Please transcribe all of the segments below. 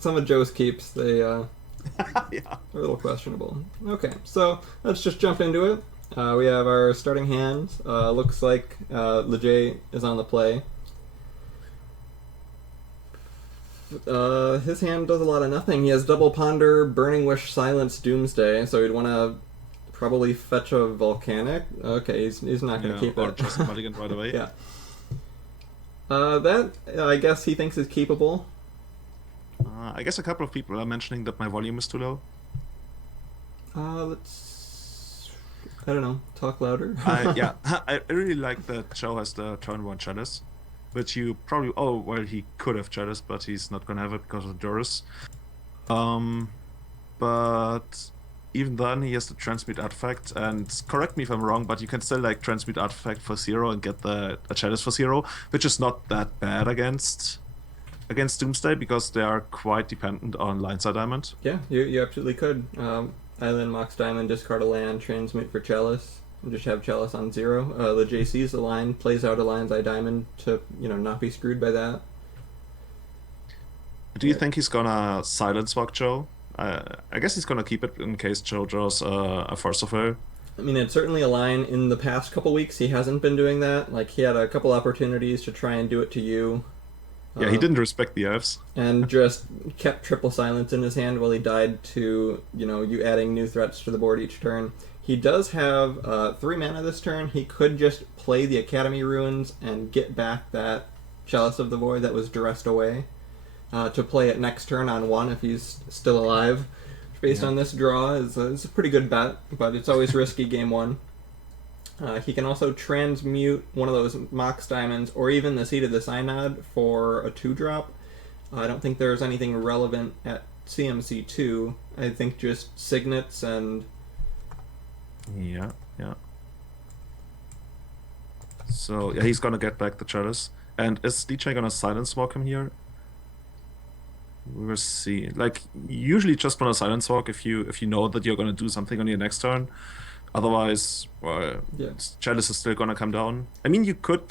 Some of Joe's keeps, Yeah. are a little questionable. Okay, so let's just jump into it. We have our starting hands. Looks like Lejay is on the play. His hand does a lot of nothing. He has Double Ponder, Burning Wish, Silence, Doomsday, so he'd want to probably fetch a Volcanic. Okay, he's not going to Yeah, keep or it. just mulligan right away. Yeah. That, I guess he thinks is keepable. I guess a couple of people are mentioning that my volume is too low. Let's. I don't know. Talk louder. Yeah, I really like that Joe has the turn one chalice, which you probably well he could have chalice, but he's not gonna have it because of Durus. Um, but even then he has the transmute artifact, and correct me if I'm wrong, but you can still like transmute artifact for 0 and get the a chalice for 0, which is not that bad against Doomsday because they are quite dependent on Lineside Diamond. Yeah, you absolutely could. Island, Mox Diamond, discard a land, transmute for Chalice, and just have Chalice on 0. The JC's the line, plays out a Lion's Eye Diamond to, not be screwed by that. Do you think he's gonna silence walk Joe? I guess he's gonna keep it in case Joe draws a Force of Will. I mean, it's certainly a line. In the past couple weeks, he hasn't been doing that. Like, he had a couple opportunities to try and do it to you. Yeah, he didn't respect the Fs. And just kept triple silence in his hand while he died to, you adding new threats to the board each turn. He does have 3 mana this turn. He could just play the Academy Ruins and get back that Chalice of the Void that was duressed away to play it next turn on 1 if he's still alive. Based on this draw, is a pretty good bet, but it's always risky game 1. He can also transmute one of those Mox Diamonds or even the Seed of the Synod for a 2-drop. I don't think there's anything relevant at CMC2. I think just Signets and... Yeah. So, yeah, he's gonna get back the Chalice. And is DJ gonna silence walk him here? We will see. Like, usually just wanna silence walk if you know that you're gonna do something on your next turn. Otherwise, well, Yeah. Chalice is still gonna come down. I mean, you could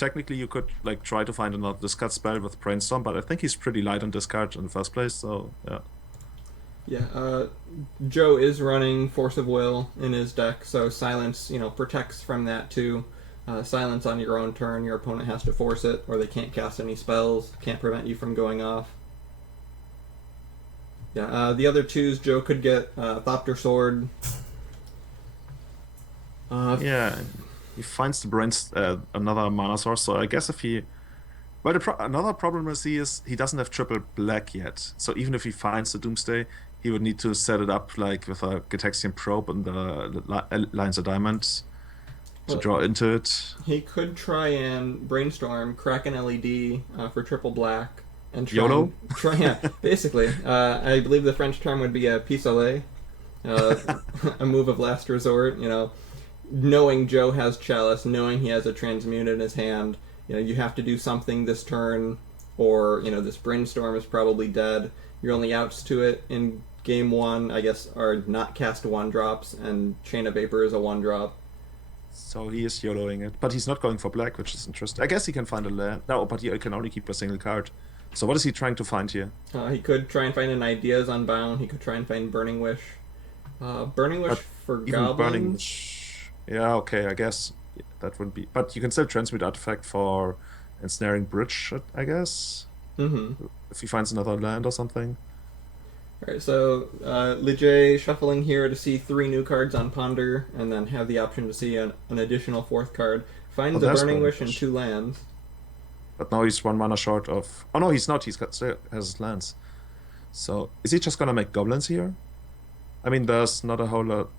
like try to find another discard spell with Brainstorm, but I think he's pretty light on discard in the first place. So yeah. Yeah, Joe is running Force of Will in his deck, so Silence, protects from that too. Silence on your own turn, your opponent has to force it, or they can't cast any spells, can't prevent you from going off. Yeah, the other twos, Joe could get Thopter Sword. Yeah, he finds the brains another mana source. So I guess if he, well, another problem is he doesn't have triple black yet. So even if he finds the Doomsday, he would need to set it up like with a Gitaxian Probe and the Lines of Diamonds to draw into it. He could try and Brainstorm, crack an LED for triple black, and YOLO? Yeah, basically. I believe the French term would be a pis-aller, a move of last resort, knowing Joe has Chalice, knowing he has a Transmute in his hand, you have to do something this turn, or, this Brainstorm is probably dead. Your only outs to it in game 1, I guess, are not cast 1-drops, and Chain of Vapor is a 1-drop. So he is YOLOing it. But he's not going for black, which is interesting. I guess he can find a land. No, but he can only keep a single card. So what is he trying to find here? He could try and find an Ideas Unbound, he could try and find Burning Wish. Burning Wish for Even Goblins? Burning Wish. Yeah, okay, I guess that would be. But you can still transmute artifact for Ensnaring Bridge, I guess. Mm-hmm. If he finds another land or something. Alright, so Lejay shuffling here to see 3 new cards on Ponder, and then have the option to see an additional 4th card. Finds a Burning Wish and 2 lands. But now he's 1 mana short of... Oh no, he's not. Still has his lands. So is he just gonna make goblins here? I mean, there's not a whole lot...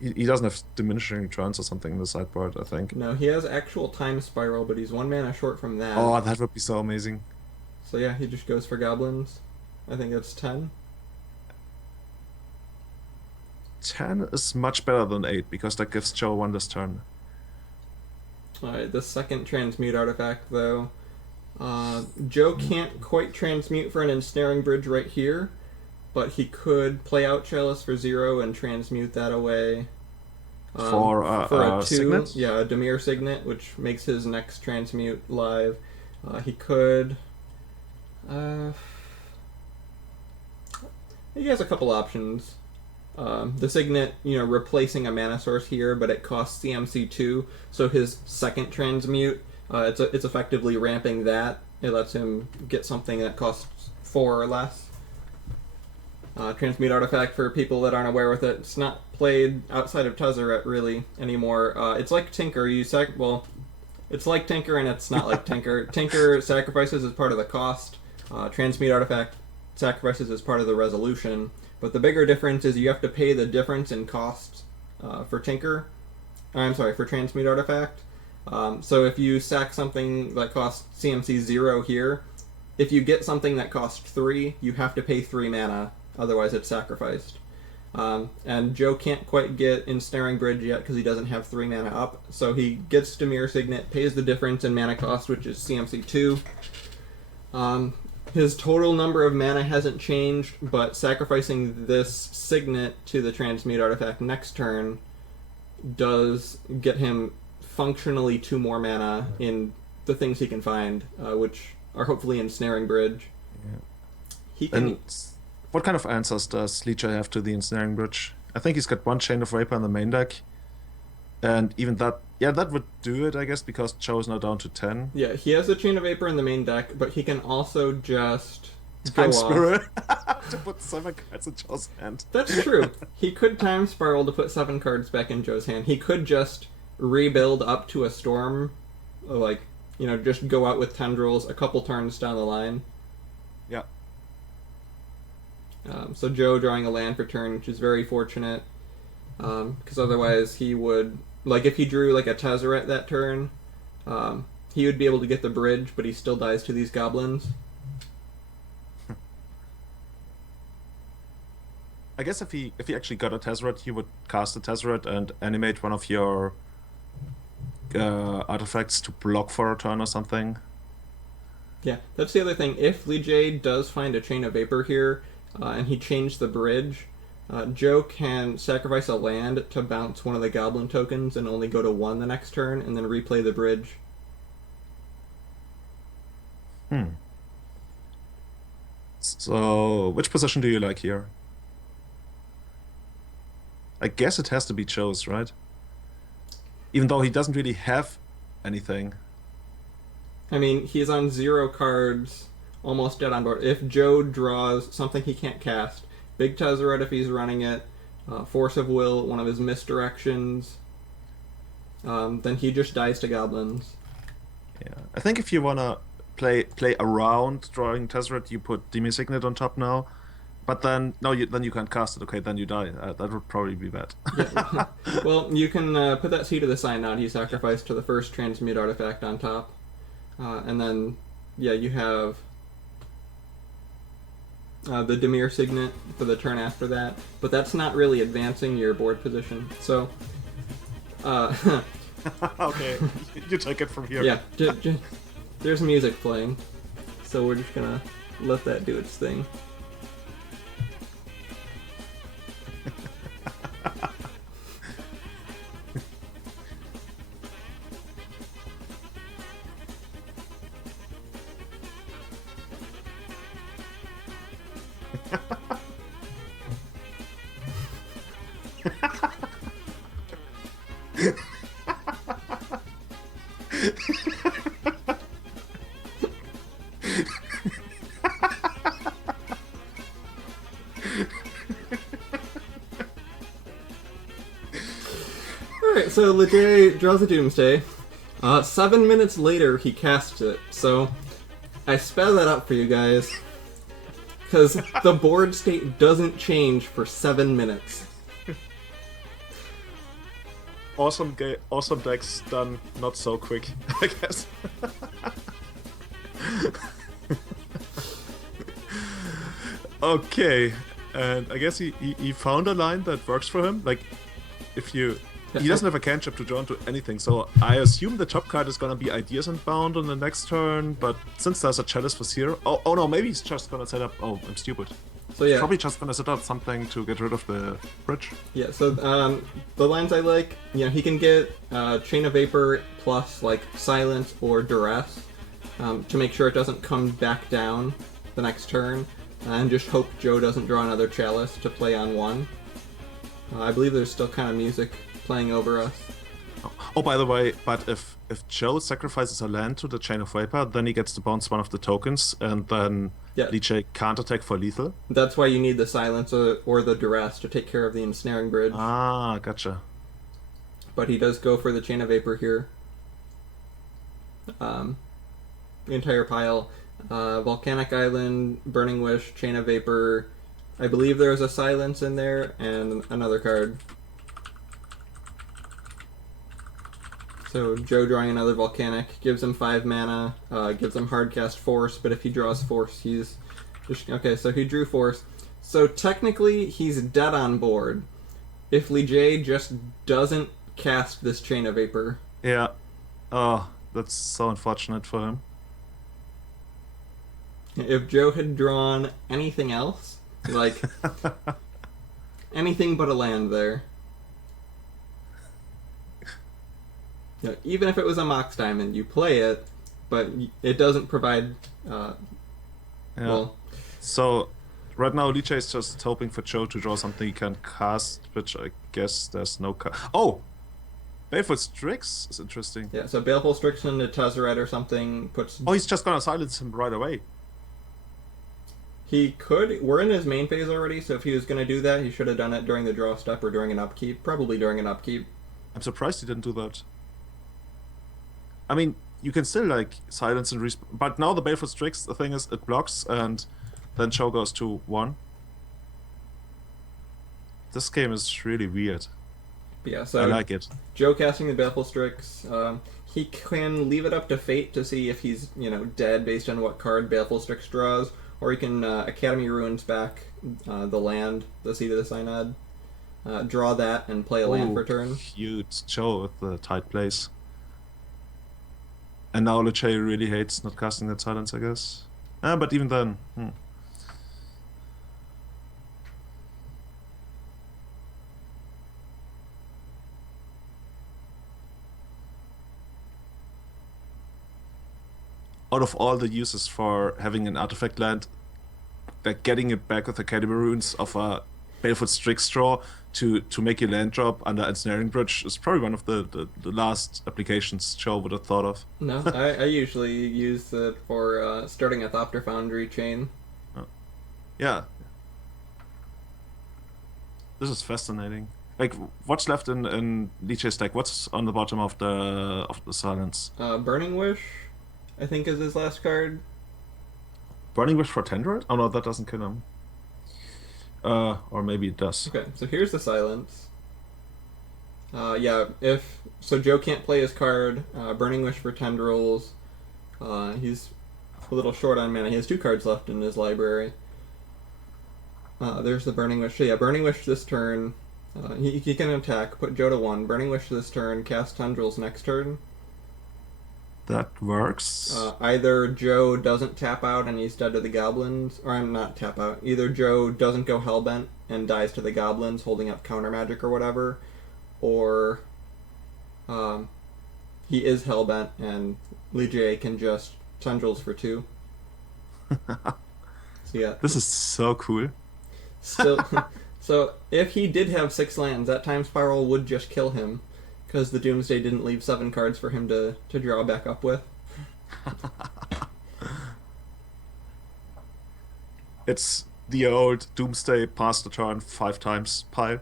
He doesn't have diminishing returns or something in the sideboard, I think. No, he has actual Time Spiral, but he's 1 mana short from that. Oh, that would be so amazing. So yeah, he just goes for goblins. I think that's 10. 10 is much better than 8, because that gives Joe 1 this turn. Alright, the second Transmute artifact, though. Joe can't quite transmute for an Ensnaring Bridge right here, but he could play out Chalice for 0 and transmute that away. For a 2. Signet? Yeah, a Dimir Signet, which makes his next transmute live. He could... He has a couple options. The Signet, replacing a mana source here, but it costs CMC2, so his second transmute, it's effectively ramping that. It lets him get something that costs 4 or less. Transmute Artifact, for people that aren't aware with it, it's not played outside of Tezzerator really anymore. It's like Tinker. It's like Tinker and it's not like Tinker. Tinker sacrifices as part of the cost. Transmute Artifact sacrifices as part of the resolution. But the bigger difference is you have to pay the difference in costs for for Transmute Artifact. So if you sack something that costs CMC 0 here, if you get something that costs 3, you have to pay 3 mana, otherwise it's sacrificed. And Joe can't quite get Ensnaring Bridge yet because he doesn't have 3 mana up, so he gets Dimir Signet, pays the difference in mana cost, which is CMC 2. His total number of mana hasn't changed, but sacrificing this Signet to the Transmute Artifact next turn does get him functionally 2 more mana in the things he can find, which are hopefully Ensnaring Bridge. Yeah. He can... And what kind of answers does Leecher have to the Ensnaring Bridge? I think he's got 1 Chain of Vapor in the main deck. And even that, that would do it, I guess, because Joe is now down to 10. Yeah, he has a Chain of Vapor in the main deck, but he can also just Time go Spiral off. to put 7 cards in Joe's hand. That's true. He could Time Spiral to put 7 cards back in Joe's hand. He could just rebuild up to a Storm, just go out with Tendrils a couple turns down the line. Yeah. So Joe drawing a land for turn, which is very fortunate, because otherwise he would, if he drew a Tezzerator that turn, he would be able to get the bridge, but he still dies to these goblins. I guess if he actually got a Tezzerator, he would cast a Tezzerator and animate one of your artifacts to block for a turn or something. Yeah, that's the other thing. If Lee J does find a Chain of Vapor here, and he changed the bridge, Joe can sacrifice a land to bounce one of the goblin tokens and only go to 1 the next turn, and then replay the bridge. So, which position do you like here? I guess it has to be Joe's, right? Even though he doesn't really have anything. I mean, he's on 0 cards, almost dead on board. If Joe draws something he can't cast, Big Tezzerator if he's running it, Force of Will, one of his misdirections, then he just dies to goblins. Yeah, I think if you wanna play around drawing Tezzerator, you put Demi Signet on top now. But then you can't cast it. Okay, then you die. That would probably be bad. Yeah. Well, you can put that Seed of the Synod he sacrificed to the first Transmute Artifact on top. And then, you have the Dimir Signet for the turn after that. But that's not really advancing your board position. So, okay, you take it from here. Yeah, there's music playing. So we're just gonna let that do its thing. Alright, so Leger draws a Doomsday. 7 minutes later, he casts it. So, I sped that up for you guys. Because the board state doesn't change for 7 minutes. Awesome decks done not so quick, I guess. Okay, and I guess he found a line that works for him. He doesn't have a cantrip to draw into anything, so I assume the top card is gonna be Ideas Unbound on the next turn, but since there's a Chalice for Seer... Oh no, maybe he's just gonna set up... Oh, I'm stupid. So yeah. Probably just gonna set up something to get rid of the bridge. Yeah, so the lines I like, he can get Chain of Vapor plus Silence or Duress to make sure it doesn't come back down the next turn. and just hope Joe doesn't draw another Chalice to play on 1. I believe there's still kind of music playing over us. Oh, by the way, but if Joe sacrifices a land to the Chain of Vapor, then he gets to bounce one of the tokens, and then Liche can't attack for lethal. That's why you need the Silence or the Duress to take care of the Ensnaring Bridge. Ah, gotcha. But he does go for the Chain of Vapor here. The entire pile. Volcanic Island, Burning Wish, Chain of Vapor. I believe there's a Silence in there, and another card. So Joe drawing another Volcanic gives him 5 mana, gives him Hardcast Force, but if he draws Force, he's just... Okay, so he drew Force. So technically, he's dead on board. If Liche just doesn't cast this Chain of Vapor. Yeah. Oh, that's so unfortunate for him. If Joe had drawn anything else, like anything but a land there. You know, even if it was a Mox Diamond, you play it, but it doesn't provide. Well, so right now Liche is just hoping for Joe to draw something he can cast, which I guess there's no. Oh, Baleful Strix is interesting. Yeah, so Baleful Strix into Tezzerator or something puts. Oh, he's just gonna silence him right away. He could. We're in his main phase already, so if he was gonna do that, he should have done it during the draw step or during an upkeep. Probably during an upkeep. I'm surprised he didn't do that. I mean, you can still like silence and respawn, but now the Baleful Strix, the thing is, it blocks, and then Joe goes to 1. This game is really weird. But yeah, so I like it. Joe casting the Baleful Strix. He can leave it up to fate to see if he's dead based on what card Baleful Strix draws, or he can Academy Ruins back the land, the Seed of the Synod, draw that and play a land for turn. Cute Joe with the tight place. And now Liche really hates not casting that silence, I guess. But even then... Out of all the uses for having an artifact land, like getting it back with Academy Runes of a Baleful Strix draw to make your land drop under Ensnaring Bridge is probably one of the last applications Joe would have thought of. No, I usually use it for starting a Thopter Foundry chain. Oh. Yeah. This is fascinating. Like, what's left in Liche's deck? What's on the bottom of the silence? Burning Wish, I think, is his last card. Burning Wish for Tendril? Oh no, that doesn't kill him. Or maybe it does. Okay, so here's the silence. Yeah, so Joe can't play his card. Burning Wish for Tendrils. He's a little short on mana. He has 2 cards left in his library. There's the Burning Wish. So yeah, Burning Wish this turn. He can attack, put Joe to 1. Burning Wish this turn, cast Tendrils next turn. That works. Either Joe doesn't tap out and he's dead to the goblins, or I'm not tap out. Either Joe doesn't go Hellbent and dies to the goblins, holding up counter magic or whatever, or he is Hellbent and Liche can just Tendrils for 2. So yeah, this is so cool. Still, so if he did have 6 lands, that Time Spiral would just kill him. Because the Doomsday didn't leave 7 cards for him to draw back up with. It's the old Doomsday pass the turn 5 times pile.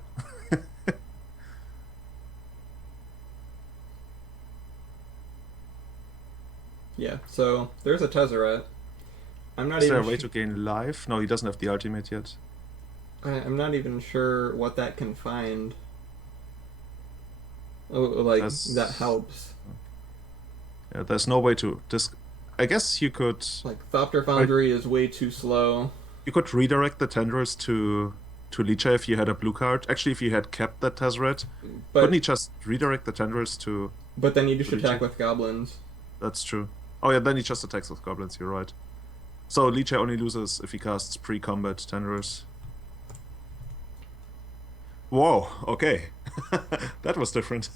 Yeah, so there's a Tezzerator. Is there a way to gain life? No, he doesn't have the ultimate yet. I'm not even sure what that can find. Oh, like, that helps. Yeah, there's no way to... I guess you could... Like, Thopter Foundry is way too slow. You could redirect the Tendrils to Liche if you had a blue card. Actually, if you had kept that Tezzerator, couldn't he just redirect the Tendrils to... But then you just attack with goblins. That's true. Oh yeah, then he just attacks with goblins, you're right. So Liche only loses if he casts pre-combat Tendrils. Whoa, okay. That was different.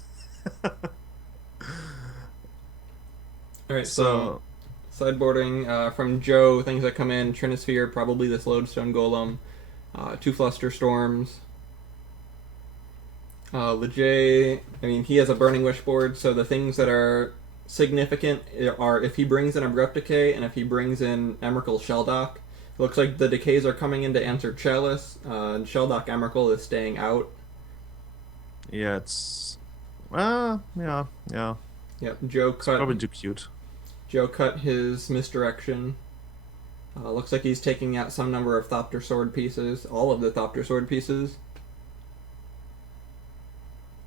Alright, so Sideboarding from Joe, things that come in: Trinisphere, probably this Lodestone Golem, 2 Fluster Storms. Lejay, I mean, he has a Burning Wish board, so the things that are significant are if he brings in Abrupt Decay and if he brings in Emrakul Shelldock. It looks like the decays are coming in to answer Chalice, and Shelldock Emrakul is staying out. Yeah, it's... yeah. Yep, Joe It's cut. probably too cute. Joe cut his Misdirection. Looks like he's taking out some number of Thopter Sword pieces, all of the Thopter Sword pieces.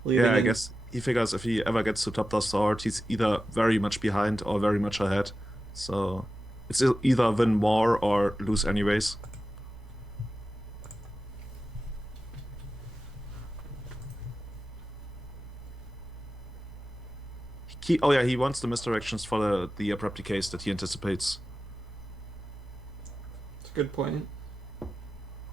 Yeah, I guess he figures if he ever gets to top the sword, he's either very much behind or very much ahead. So it's either win more or lose anyways. Oh yeah, he wants the misdirections for the abrupt decays that he anticipates. That's a good point.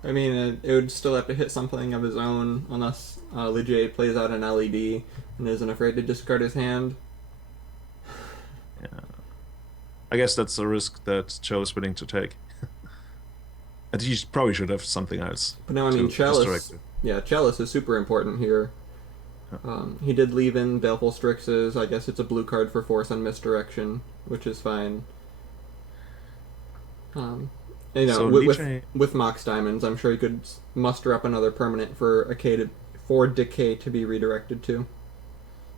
I mean, it would still have to hit something of his own, unless Lejay plays out an LED and isn't afraid to discard his hand. Yeah, I guess that's a risk that Joe is willing to take. And he probably should have something else. But no, I mean, Chalice. Yeah, Chalice is super important here. He did leave in Baleful Strixes. I guess it's a blue card for Force and Misdirection, which is fine. You know, So with Mox Diamonds, I'm sure he could muster up another permanent for Decay to be redirected to.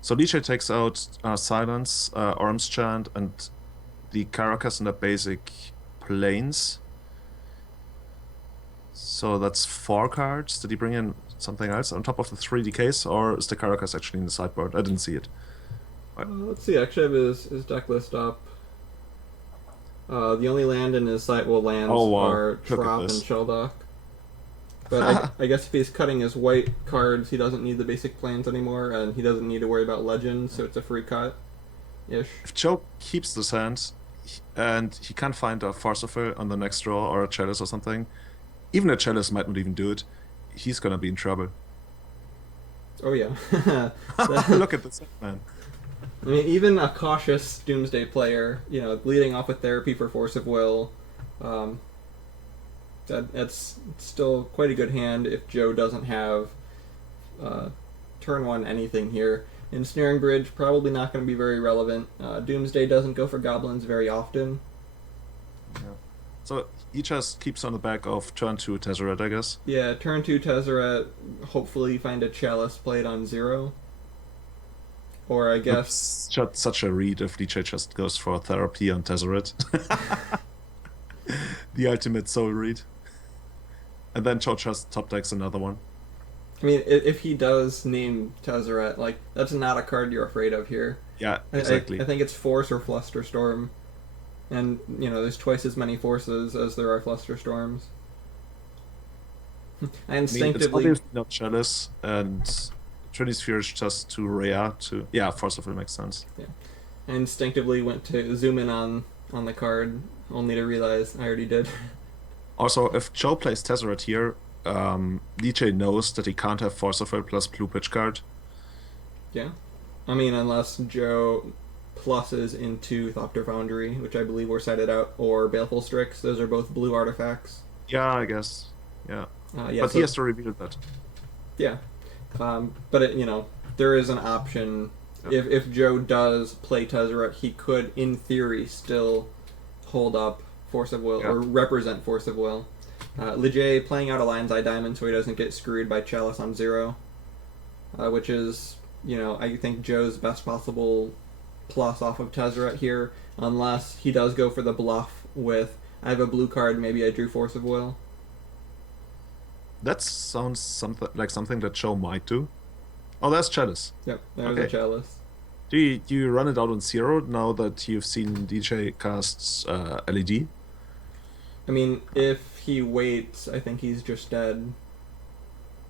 So Lejay takes out Silence, Arms Chant, and the Caracas in the basic planes. So that's 4 cards. Did he bring in something else on top of the 3 decays, or is the Caracas actually in the sideboard? I didn't see it. Let's see, actually I have his deck list up. The only land in his site lands are Trop and Shelldock. But I guess if he's cutting his white cards, he doesn't need the basic plans anymore, and he doesn't need to worry about legends, so it's a free cut-ish. If Joe keeps this hand, and he can't find a Farcifer on the next draw, or a Chalice or something, even a Chalice might not even do it, he's gonna be in trouble. Oh yeah. Look at this man. I mean, even a cautious Doomsday player, you know, leading off with Therapy for Force of Will, that's still quite a good hand if Joe doesn't have turn 1 anything here. Ensnaring Bridge, probably not going to be very relevant. Doomsday doesn't go for goblins very often. Yeah. So he just keeps on the back of turn 2 Tezzerator, I guess. Yeah, turn 2 Tezzerator, hopefully find a Chalice played on 0. Or I guess... It's just such a read if DJ just goes for Therapy on Tezzerator. The ultimate soul read. And then Joe just top decks another one. I mean, if he does name Tezzerator, like, that's not a card you're afraid of here. Yeah, exactly. I think it's Force or Flusterstorm. And, you know, there's twice as many Forces as there are Flusterstorms. I instinctively... it's obviously not Chalice, and Trinisphere is just too rare to... Yeah, Force of Will makes sense. Yeah. I instinctively went to zoom in on the card, only to realize I already did. Also, if Joe plays Tezzerator here, DJ knows that he can't have Force of Will plus blue pitch card. Yeah. I mean, unless Joe pluses into Thopter Foundry, which I believe were cited out, or Baleful Strix. Those are both blue artifacts. Yeah, I guess. Yeah. But he has to reveal that. Yeah. But, you know, there is an option. Yeah. If Joe does play Tezzerator, he could, in theory, still hold up Force of Will, or represent Force of Will. Lejay playing out a Lion's Eye Diamond so he doesn't get screwed by Chalice on 0, which is, you know, I think Joe's best possible plus off of Tezzerator here, unless he does go for the bluff with, I have a blue card, maybe I drew Force of Will. That sounds something that Joe might do. Oh, that's Chalice. Yep, there's a Chalice. Do you run it out on 0 now that you've seen DJ casts LED? I mean, if he waits, I think he's just dead.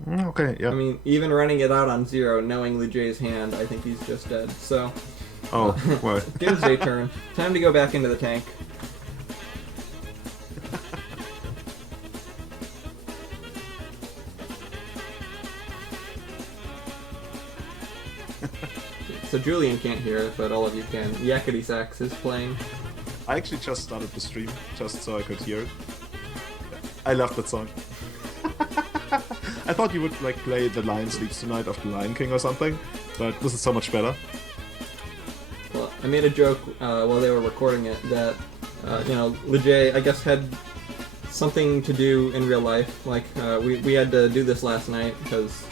Okay, yeah. I mean, even running it out on 0, knowing Lejay's hand, I think he's just dead. So, oh, well. Doomsday turn. Time to go back into the tank. So Julian can't hear it, but all of you can. Yakety Sax is playing. I actually just started the stream just so I could hear it. I love that song. I thought you would like play The Lion Sleeps Tonight of the Lion King or something, but this is so much better. Well, I made a joke while they were recording it that, Lejay, I guess, had something to do in real life. Like, we had to do this last night because,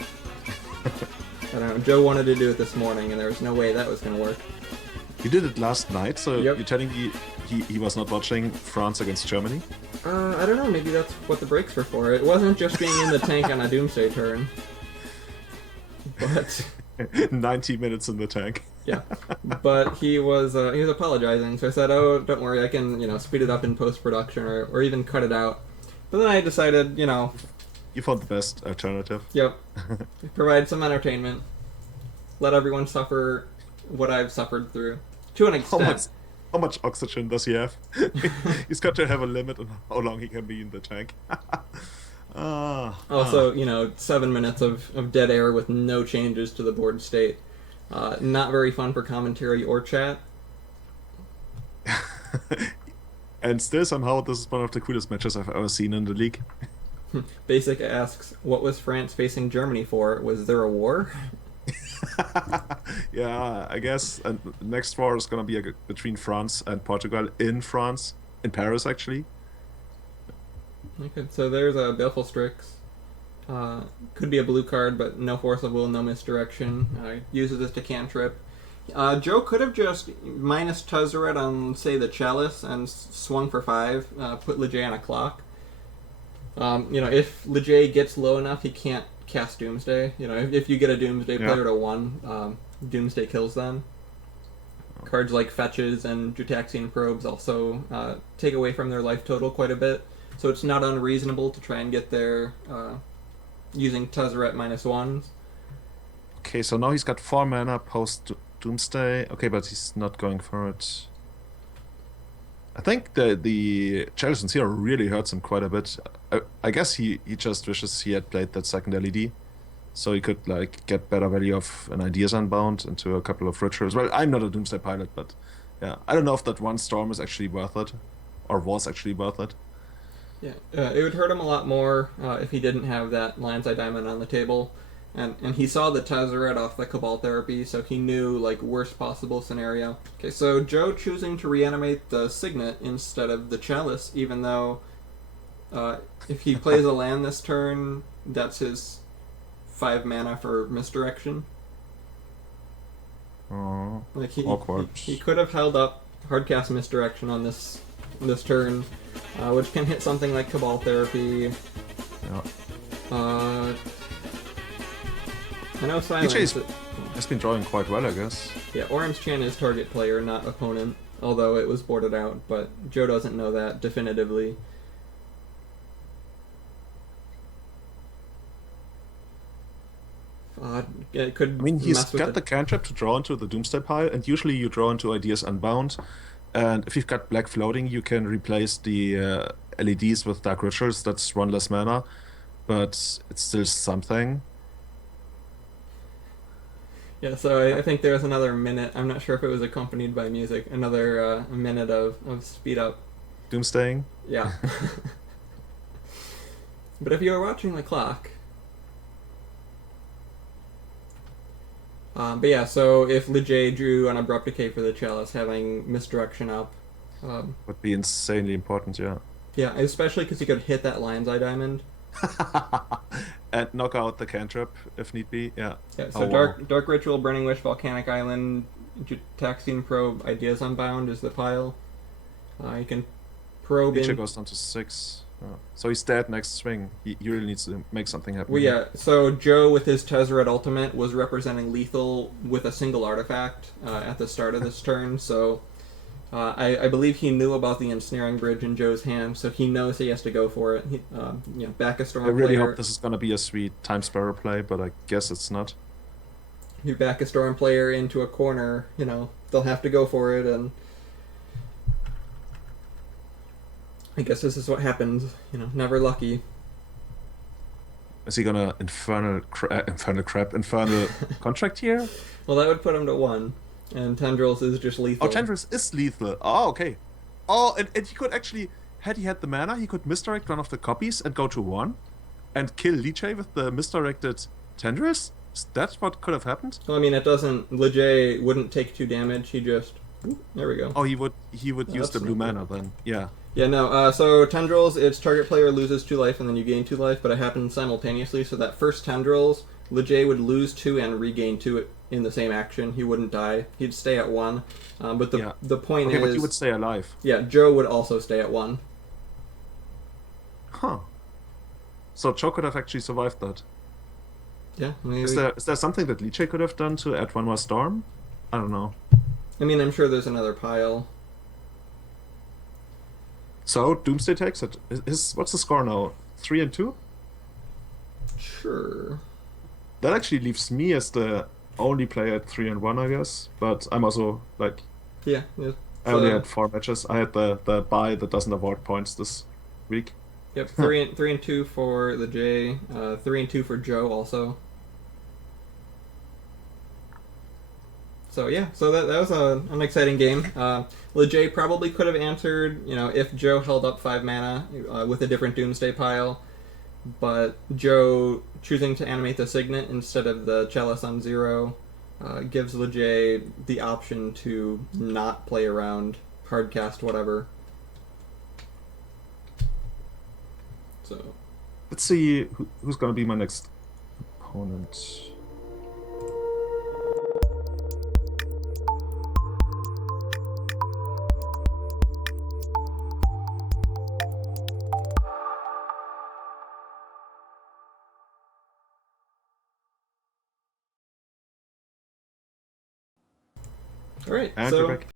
I don't know, Joe wanted to do it this morning and there was no way that was going to work. You did it last night, so Yep. you're telling me he was not watching France against Germany? I don't know, maybe that's what the breaks were for. It wasn't just being in the tank on a Doomsday turn. But 90 minutes in the tank. yeah, but he was apologizing, so I said, "Oh, don't worry, I can speed it up in post production or even cut it out." But then I decided, You found the best alternative. yep, provide some entertainment, let everyone suffer what I've suffered through to an extent. How much oxygen does he have? He's got to have a limit on how long he can be in the tank. Also, 7 minutes of dead air with no changes to the board state. Not very fun for commentary or chat. And still, somehow, this is one of the coolest matches I've ever seen in the league. Basic asks, what was France facing Germany for? Was there a war? Yeah, I guess. And the next war is going to be between France and Portugal in France, in Paris, actually. Okay, so there's a Baleful Strix. Could be a blue card, but no Force of Will, no Misdirection. Uses this to cantrip. Joe could have just minus Tezzerator on, say, the Chalice and swung for 5, put Lejay on a clock. If Lejay gets low enough, he can't cast Doomsday. If you get a Doomsday player to 1, Doomsday kills them. Cards like Fetches and Jutaxian Probes also take away from their life total quite a bit, so it's not unreasonable to try and get there using Tezzerator -1s. Okay, so now he's got 4 mana post Doomsday. Okay, but he's not going for it. I think the Chalice and Seer really hurts him quite a bit. I guess he just wishes he had played that second LED, so he could get better value of an Ideas Unbound into a couple of rituals. Well, I'm not a Doomsday pilot, but yeah, I don't know if that one storm is actually worth it, or was actually worth it. Yeah, it would hurt him a lot more if he didn't have that Lion's Eye Diamond on the table. And he saw the Tezzerator off the Cabal Therapy, so he knew, worst possible scenario. Okay, so Joe choosing to reanimate the Signet instead of the Chalice, even though if he plays a land this turn, that's his 5 mana for Misdirection. Oh, awkward. He could have held up Hardcast Misdirection on this turn, which can hit something like Cabal Therapy. Yeah. I know Silence has been drawing quite well, I guess. Yeah, Orim's Chan is target player, not opponent, although it was boarded out, but Joe doesn't know that definitively. It could he's got the cantrip to draw into the Doomsday pile, and usually you draw into Ideas Unbound, and if you've got black floating, you can replace the LEDs with Dark Rituals. That's 1 less mana, but it's still something. Yeah, so I think there's another minute. I'm not sure if it was accompanied by music. Another minute of speed up. Doomsdaying? Yeah. But if you were watching the clock... but yeah, so if Lejay drew an Abrupt Decay for the Chalice, having Misdirection up... would be insanely important, yeah. Yeah, especially because he could hit that Lion's Eye Diamond. And knock out the cantrip if need be. Yeah. Yeah. So Dark Ritual, Burning Wish, Volcanic Island, Taxian Probe, Ideas Unbound is the pile. You can probe Nature in. goes down to 6. So he's dead next swing. He really needs to make something happen. Well, yeah. So Joe with his Tezzerator Ultimate was representing lethal with a single artifact at the start of this turn. So I believe he knew about the Ensnaring Bridge in Joe's hand, so he knows he has to go for it. Back a Storm I really player. hope this is going to be a sweet Time Sparrow play, but I guess it's not. You back a Storm player into a corner, they'll have to go for it, and I guess this is what happens. Never lucky. Is he gonna infernal contract here? Well, that would put him to 1, and Tendrils is just lethal. Oh, Tendrils is lethal. Oh, okay. Oh, and he could actually, had he had the mana, he could misdirect one of the copies and go to 1 and kill Liche with the misdirected Tendrils? Is that what could have happened? Well, I mean, it doesn't. Lejay wouldn't take 2 damage. He just. There we go. Oh, he would use That's the blue sneaky. mana then. Yeah. Yeah, no. So tendrils, it's target player loses 2 life and then you gain 2 life, but it happens simultaneously. So that first tendrils, Lejay would lose 2 and regain 2 in the same action. He wouldn't die. He'd stay at 1. But Yeah. the point Okay, is, but you would stay alive. yeah, Joe would also stay at 1. Huh. So Joe could have actually survived that. Yeah, maybe. Is there something that Liche could have done to add one more storm? I don't know. I mean, I'm sure there's another pile. So Doomsday takes it. What's the score now? 3 and 2? Sure. That actually leaves me as the only player at 3 and 1, I guess. But I'm also like, Yeah. Yeah. I only had 4 matches. I had the bye that doesn't award points this week. Yep. 3 and 2 for the J. 3 and 2 for Joe also. So yeah, so that was an exciting game. Lejay probably could have answered, if Joe held up 5 mana with a different Doomsday pile, but Joe choosing to animate the Signet instead of the Chalice on 0 gives Lejay the option to not play around, hardcast whatever. So Let's see who's gonna be my next opponent. all right, And so you're back.